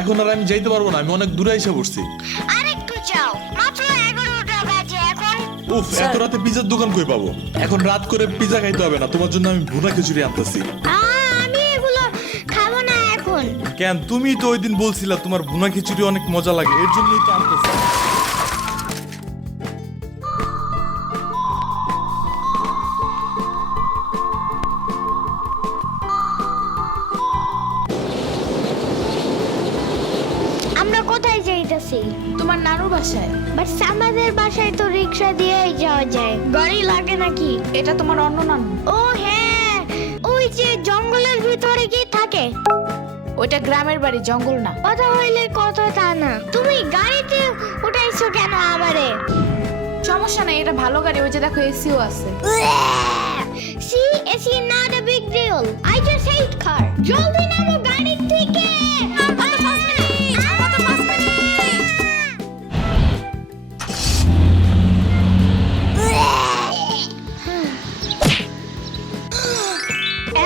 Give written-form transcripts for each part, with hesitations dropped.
এখন আর আমি যাইতে পারবো না, আমি অনেক দূরে এসে পড়ছি। আরেকটু যাও, মাত্র 11টা বাজে এখন। উফ, এত রাতে পিজার দোকান কই পাবো? এখন রাত করে পিজা খাইতে হবে না, তোমার জন্য আমি ভুনা খিচুড়ি আনতেছি। আমি এগুলো খাবো না এখন। কেন? তুমি তো ওই দিন বলছিলা তোমার ভুনা খিচুড়ি অনেক মজা লাগে, এর জন্যই তো আনতেছি। আমরা কোথায় যাইতেছি? তোমার নানুর বাসায়। বাট আমাদের বাসায় তো রিক্সা দিয়েই যাওয়া যায়, গাড়ি লাগে নাকি? এটা তোমার অন্য নানু। ও হ্যাঁ, ওই যে জঙ্গলের ভিতরে কি থাকে? ওইটা গ্রামের বাড়ি, জঙ্গল না। কথা হইলে কথা তা না। তুমি গাড়িতে উঠাইছো কেন আমারে? সমস্যা নাই, এটা ভালো গাড়ি। ওই যে দেখো এসিও আছে। See, it's not a big deal. I just hate car. জলদি নামো গাড়ি থেকে।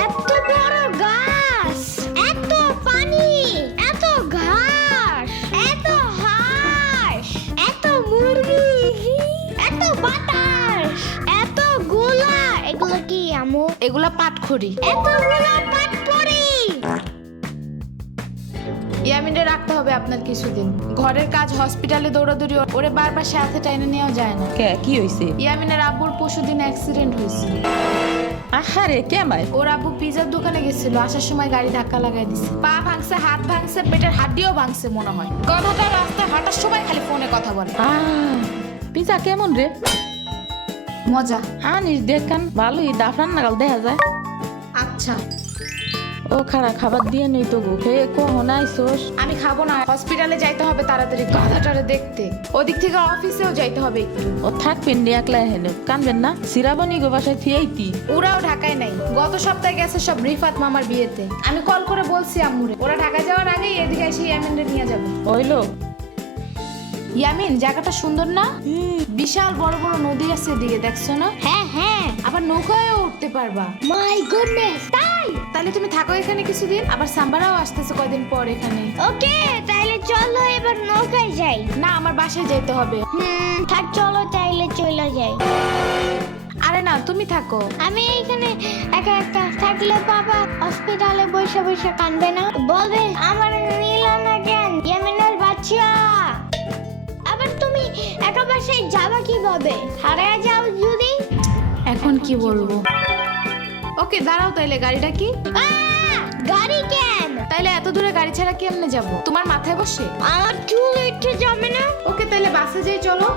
এত বড় গাছ, এত পানি, এত ঘাস, এত হাঁস, এত মুরগি, এত বাতাস, এত গোলা। এগুলো কি আমু? এগুলা পাটখড়ি। এতগুলো পাটপড়ি। ইয়ামিনে রাখতে হবে আপনার কিছুদিন। ঘরের কাজ, হসপিটালে দৌড়াদৌড়ি, ওরে বারবার সাথে টাইনে নেওয়া যায় না। কে কি হইছে? ইয়ামিনের আব্বুর পরশুদিন অ্যাক্সিডেন্ট হয়েছে। আহারে কেমাই? ওর আব্বু পিজার দোকানে গেছিল, আসার সময় গাড়ি ধাক্কা লাগাই দিছে। পা ভাঙছে, হাত ভাঙছে, পেটের হাড্ডিও ভাঙছে মনে হয়। কথাটা রাস্তায় হাঁটার সময় খালি ফোনে কথা বলে। পিজা কেমন রে? মজা। আনিস দেখান, ভালোই দাফরান নাগাল দেখা যায়। আচ্ছা, ও খারা খাবার দিয়ে নেই তো গো, খেয়ে কখন আইসোস? আমি খাবো না, হসপিটালে যাইতে হবে তাড়াতাড়ি গাধাটারে দেখতে। ওদিক থেকে অফিসেও যাইতে হবে একটু। ও থাকবেন নি একলা হেনে, কানবেন না? সিরাবনি গো বাসায় থিয়েইতি। ওরাও ঢাকায় নাই, গত সপ্তাহে গেছে সব রিফাত মামার বিয়েতে। আমি কল করে বলছি আম্মুরে, ওরা ঢাকা যাওয়ার আগেই এদিকে এসে ইয়ামিনরে নিয়ে যাবে। ওইলো ইয়ামিন, জায়গাটা সুন্দর না? বিশাল বড় বড় নদী আছে এদিকে, দেখছো না? হ্যাঁ হ্যাঁ। আবার নৌকায়ও উঠতে পারবা। মাই গুডনেস, তাই? তাহলে তুমি থাকো এখানে কিছুদিন, আবার সাম্বারাও আসতেছে কয়দিন পর এখানে। ওকে, তাইলে চলো এবার নৌকায় যাই। না, আমার বাসায় যেতে হবে। থাক, চলো তাইলে চলে যাই। আরে না, তুমি থাকো। আমি এইখানে একা একা থাকলে বাবা হসপিটালে বসে বসে কাঁদবে না? বলবে আমার নিল না কেন ইয়ামিনের বাচ্চা। আবার তুমি একা বাসায় যাবা কিভাবে? হারিয়ে যাও যদি? এখন কি বলবো? ওকে দাঁড়াও, তাইলে গাড়িটা কি? গাড়ি কেন? তাইলে এত দূরে গাড়ি ছাড়া কেমনে যাব? তোমার মাথায় বসে? আমার চুল উঠে যাবে না? ওকে, তাইলে বাসে যাই, চলো।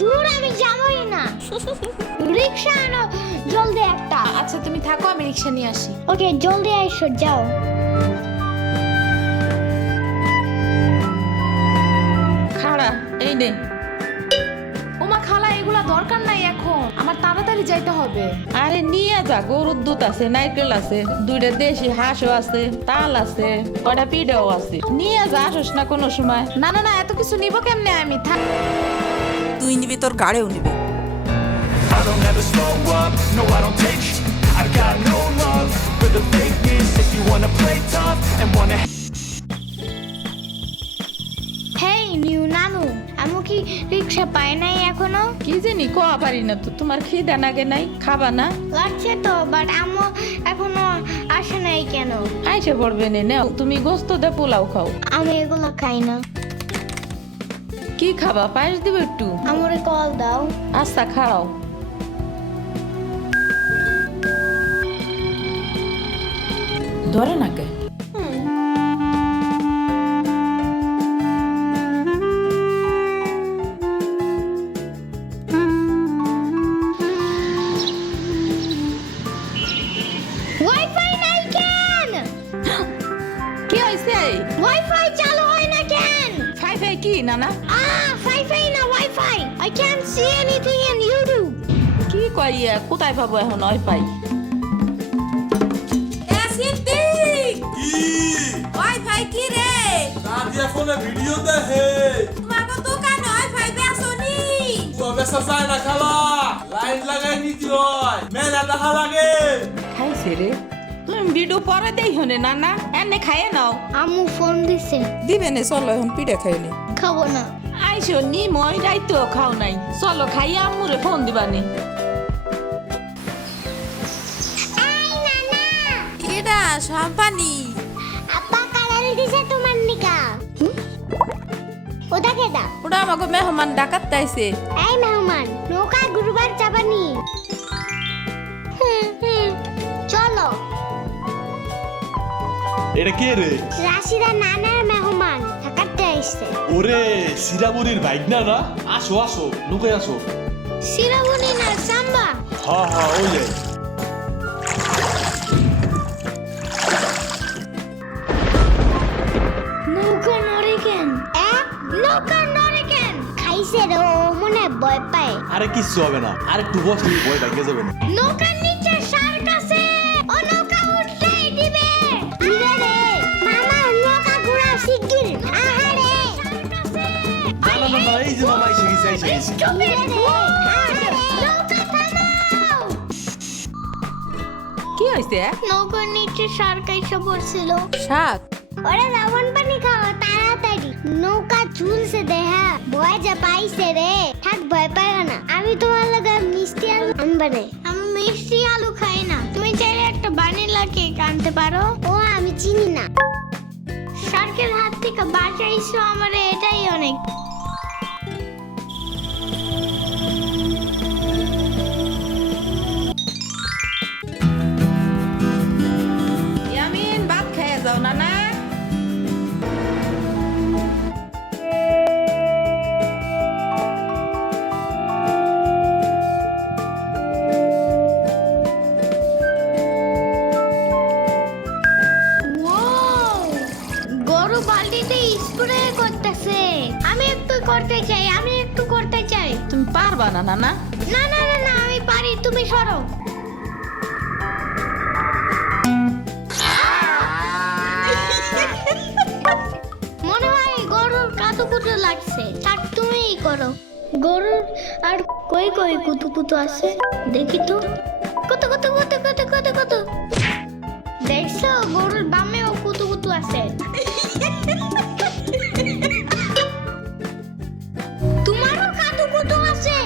দূর আমি যাবই না। রিক্সা আনো জলদি একটা। আচ্ছা তুমি থাকো, আমি রিক্সা নিয়ে আসি। ওকে, জলদি আইসো, যাও। খাড়া এই নে। ওমা খালা, এগুলা দরকার নাই এখন, আমার তাড়াতাড়ি যাইতে হবে। আরে নিয়ে যা, গরুর দুধ আছে, নারকেল আছে, দুইটা দেশি হাঁসও আছে, তাল আছে, কয়টা পিঠাও আছে। নিয়ে যা, আসোস না কোনো সময়? না না না, এত কিছু নিব কেমনে আমি? থাক। তুই নিবি, তোর গাড়িও নিবি। I don't ever slow up, no I don't take sh**. I got no love for the fakeness. If you wanna play tough and wanna hey new নানু, আমি কি রিক্সা পাই নাই এখনো? কি জানি কোয়া পারি না তো। তোমার খিদে নাগে নাই? খাবা না? লাগছে তো, বাট আমু এখনো আসে নাই কেন? আইসে পড়বে নে, নাও তুমি গোস্ত দে পোলাও খাও। আমি এগুলো খাই না। কি খাবা? পায়েস দিব একটু? আমারে কল দাও। আচ্ছা খাও। ধরে নাকে ওয়াইফাই নাই কেন? কি হইছে? ওয়াইফাই চালু হয় না কেন? ফাই ফাই কি নানা? ওয়াইফাই না, wifi. I can't see anything in YouTube. কি কইয়া কোথায় পাবো এখন ওই পাই? ওয়াইফাই কি রে? নাদিয়া ফোনে ভিডিও দেখে। তোমাকে দোকানে ওয়াইফাই বেসনি? তো বেসা যায় না খালা, লাইন লাগাই নিতে হয়, মেলা দেখা লাগে। খাইছে রে? তুমি আমি ভিডিও পরে দেই হনে নানা এনে খাইয়ে নাও আম্মু ফোন দিছে। দিবে নে চলো এখন পিঠা খাইনি। খাবো না। আইসো নি মই রাইতো খাও নাই চলো খাইয়া আম্মুরে ফোন দিবানি এটা সম্পানি। আপা কালার দিছে তোমার নিকা। ওটা কেডা? ওটা আমাকে মেহমান ডাকাত তাইছে। এই মেহমান নৌকা গুরুবার যাবানি। চলো। এটা কে রে? রাশিদা নানার মেহমান থাকাতে আইছে। ওরে সিরাবুরির বাইক না না? আসো আসো লুকে আসো। সিরাবুনি না সাম্বা। হ্যাঁ হ্যাঁ ওই যে। নৌকা নড়ে কেন? নৌকা নড়ে কেন? খাইছে রে ও মনে হয় ভয় পায়। আরে কিচ্ছু হবে না, আর একটু বসলে ভয় ভাঙে যাবে না। নৌকার নিচে শার্ক আছে। ও নৌকা উঠতেই দিবে। ইরে রে মামা নৌকা ঘোরা শিগগির। আহারে শার্ক আছে। না না না না, এই যে মামা এসে গেছে এসে গেছে। ইরে রে আহারে নৌকা থামাও। কি হইছে নৌকার নিচে শার্ক এসে পড়ছিল। শাক। ওরে লবণ পানি খাও তাড়াতাড়ি। নৌকা ঝুলছে দেহা ভয় যা পাইছে রে। থাক ভয় পাইও না, আমি তোমার লগে মিষ্টি আলু আনবানে। আমি মিষ্টি আলু খাই না। তুমি চাইলে একটা ভ্যানিলা কেক আনতে পারো। ও আমি চিনি না। শার্কের হাত থেকে বাঁচাইছো আমারে, এটাই অনেক। ইয়ামিন ভাত খাইয়ে যাও নানা Wow! গরু বালতিতে স্প্রে করতেছে। আমি একটু করতে চাই। তুমি পারবা না নানা না না না না আমি পারি, তুমি সরো। মনে হয় গরুর কাতুকুতু লাগছে। থাক তুমিই করো। গরুর আর কই কই কুতুকুতু আছে দেখি তো। কত কত কত কত কত কত দেখছো গরুর বামেও কুতুকুতু আছে। তোমারও কাতুকুতু আছে।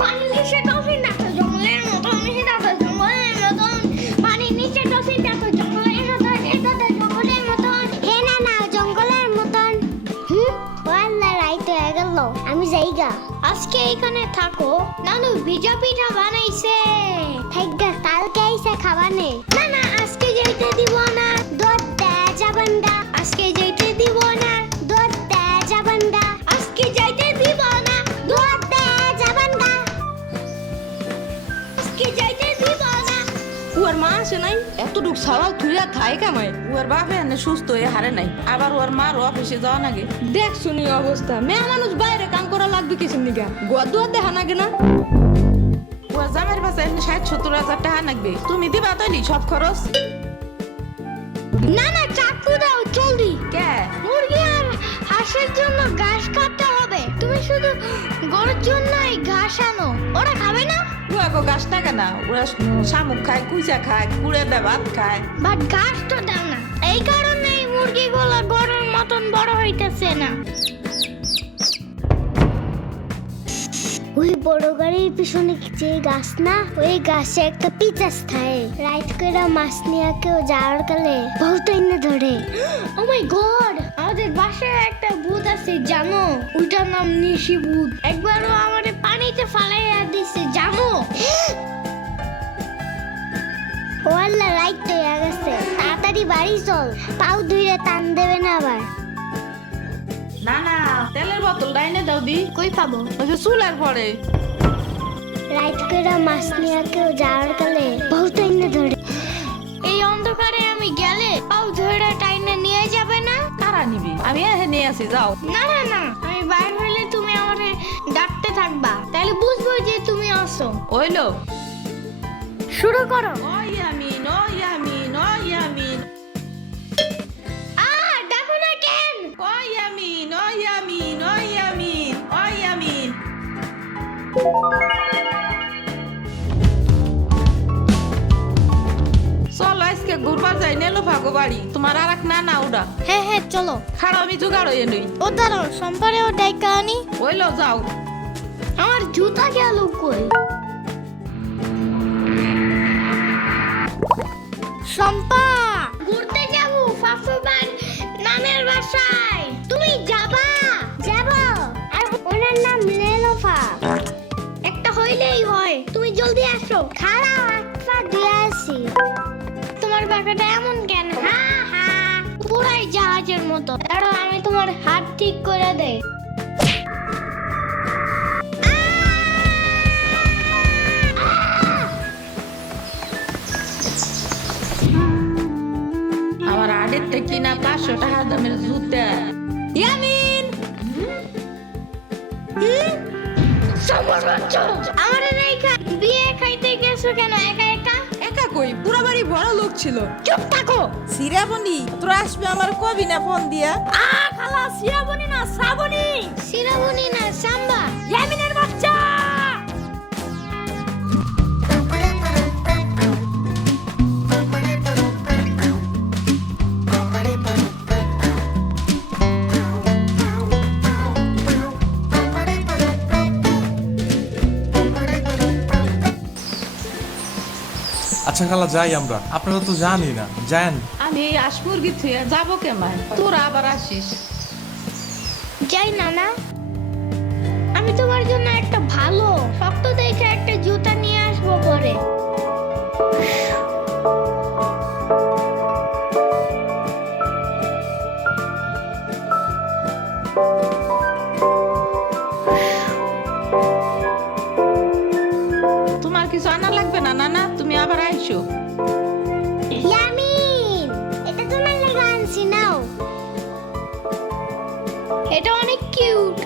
পানির নিচে ডলফিন দেখো জঙ্গলের মতন, পানির নিচে ডলফিন দেখো জঙ্গলের মতন। হে না না জঙ্গলের মতন। ওয়াল্লাহ রাইত হয়ে গেল, আমি যাইগা। আজকে এখানে থাকো। নানু ভিজা পিঠা বানাইছে। থাইগা কালকে আইসা খাবানে। না না আজকে যাইতে দিব না। দুধ দে যাবান্ডা। আজকে যাইতে দিব না। দুধ দে যাবান্ডা। আজকে যাইতে দিব না। দুধ দে যাবান্ডা। আজকে যাইতে দিব না। ওর মা আসে নাই এতটুক সওয়াল থুইয়া খায় কামাই ওর বাপে এনে সুস্থ হয়ে হারে নাই আবার ওর মার অফিসে যাওয়া নাগে দেখ শুনি অবস্থা, মেয়ে মানুষ বাইরে কাম করা লাগবে কিছু নিগা। গোয়া দুয়ার দেখা নাগে না। ওর জামের পাশে এনে ৬০-৭০ হাজার টাকা লাগবে তুমি দিবা তৈরি সব খরচ না না চাকু দাও জলদি। কে মুরগি আর হাঁসের জন্য ঘাস কাটতে হবে। তুমি শুধু গরুর জন্যই ঘাস আনো। ওরা খাবে না। ওরা গাছ থাকে না, ওরা শামুক খায়, কুইচা খায়, কুড়ে দেয় ভাত খায়। বাট ঘাস তো দাও না। এই কারণেই মুরগিগুলো গরুর মতন বড় হইতেছে না। ওই বড় গাড়ির পিছনে যে গাছ না, ওই গাছে একটা পিচাস থাকে। রাইট করে মাছ নিয়ে কেউ যাওয়ার কালে বহুত এনে ধরে। ও মাই গড, আমাদের বাসায় একটা ভূত আছে জানো? ওটার নাম নিশি ভূত। একবারও আমারে পানিতে ফালাইয়া দিছে জানো? ওয়াল্লা রাইট হয়ে গেছে। তাড়াতাড়ি বাড়ি চল, পাও ধুইরে টান দেবে না আবার। না না তেলের বোতল ডাইনে দাও দি কই পাবো? ওই যে চুলার পরে রাইট করে মাছ নিয়ে কেউ যাওয়ার কালে বহুত এনে ধরে। এই অন্ধকারে আমি গেলে পাও ধরে টাইনে নিয়ে যাবে না? কারা নিবি আমি এহে নিয়ে আসি যাও না না না আমি বাইরে হইলে তুমি আমারে ডাকতে থাকবা, তাহলে বুঝবো যে তুমি আসো। ওইলো শুরু করো। ও ইয়ামিন ও ইয়ামিন ও ইয়ামিন ডাকো না কেন? ও ইয়ামিন ও ইয়ামিন ও ইয়ামিন ও ইয়ামিন এবার যাই নেলো ভাগো বাড়ি তোমার আর এক না ওটা হ্যাঁ হ্যাঁ চলো। খাড়া আমি জোগাড় হয়ে নই ও দাঁড়াও, সম্পারেও ডাইকা আনি। ওইলো যাও আমার জুতা গেল কই? সম্পা, ঘুরতে যাবো ফাফুবার নামের বাসায়। তুমি যাবা? যাবো। আর ওনার নাম লেলোফা। একটা হইলেই হয়, তুমি জলদি আসো। খারাপ একটা দিয়ে আসি। তোমার বাঁকাটা এমন কেন? হ্যাঁ হ্যাঁ, পুরাই জাহাজের মতো। দাঁড়াও, আমি তোমার হাত ঠিক করে দেই। আমার আড়ের থেকে না 500 টাকা দামের জুতা ইয়ামিন আমার রেখা বিয়ে খাইতে গেছো কেন একা একা? একা কই পুরো বাড়ি বড় লোক ছিল। চুপ থাকো। সিরাবনি তোরা আসবে আমার কবি না ফোন দিয়া। খালা সিরাবনি না শ্রাবণী, সিরাবনি না সাম্বা। ইয়ামিনের বাচ্চা। আচ্ছা খালা যাই আমরা, আপনারা তো জানি না, যান। আমি এই আশমুরগি থুয়ে যাবো কেমায় তোরা আবার আসিস যাই না, আমি তোমার জন্য একটা ভালো শক্ত দেখে একটা জুতা নিয়ে আসবো পরে। তোমার কিছু আনা লাগবে না নানা, তুমি আবার আইসো ইয়ামিন, এটা তোমার লাগা আনছি, নাও। এটা অনেক কিউট।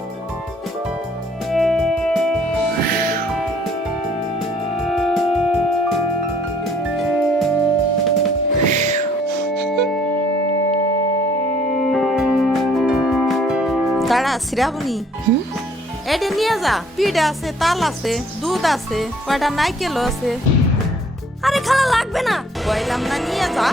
দাঁড়া শ্রাবণী এটা নিয়ে যা, পিঠা আছে, তাল আছে, দুধ আছে, কয়টা নাইকেলও আছে। আরে খালা লাগবে না। কইলাম না নিয়ে যা।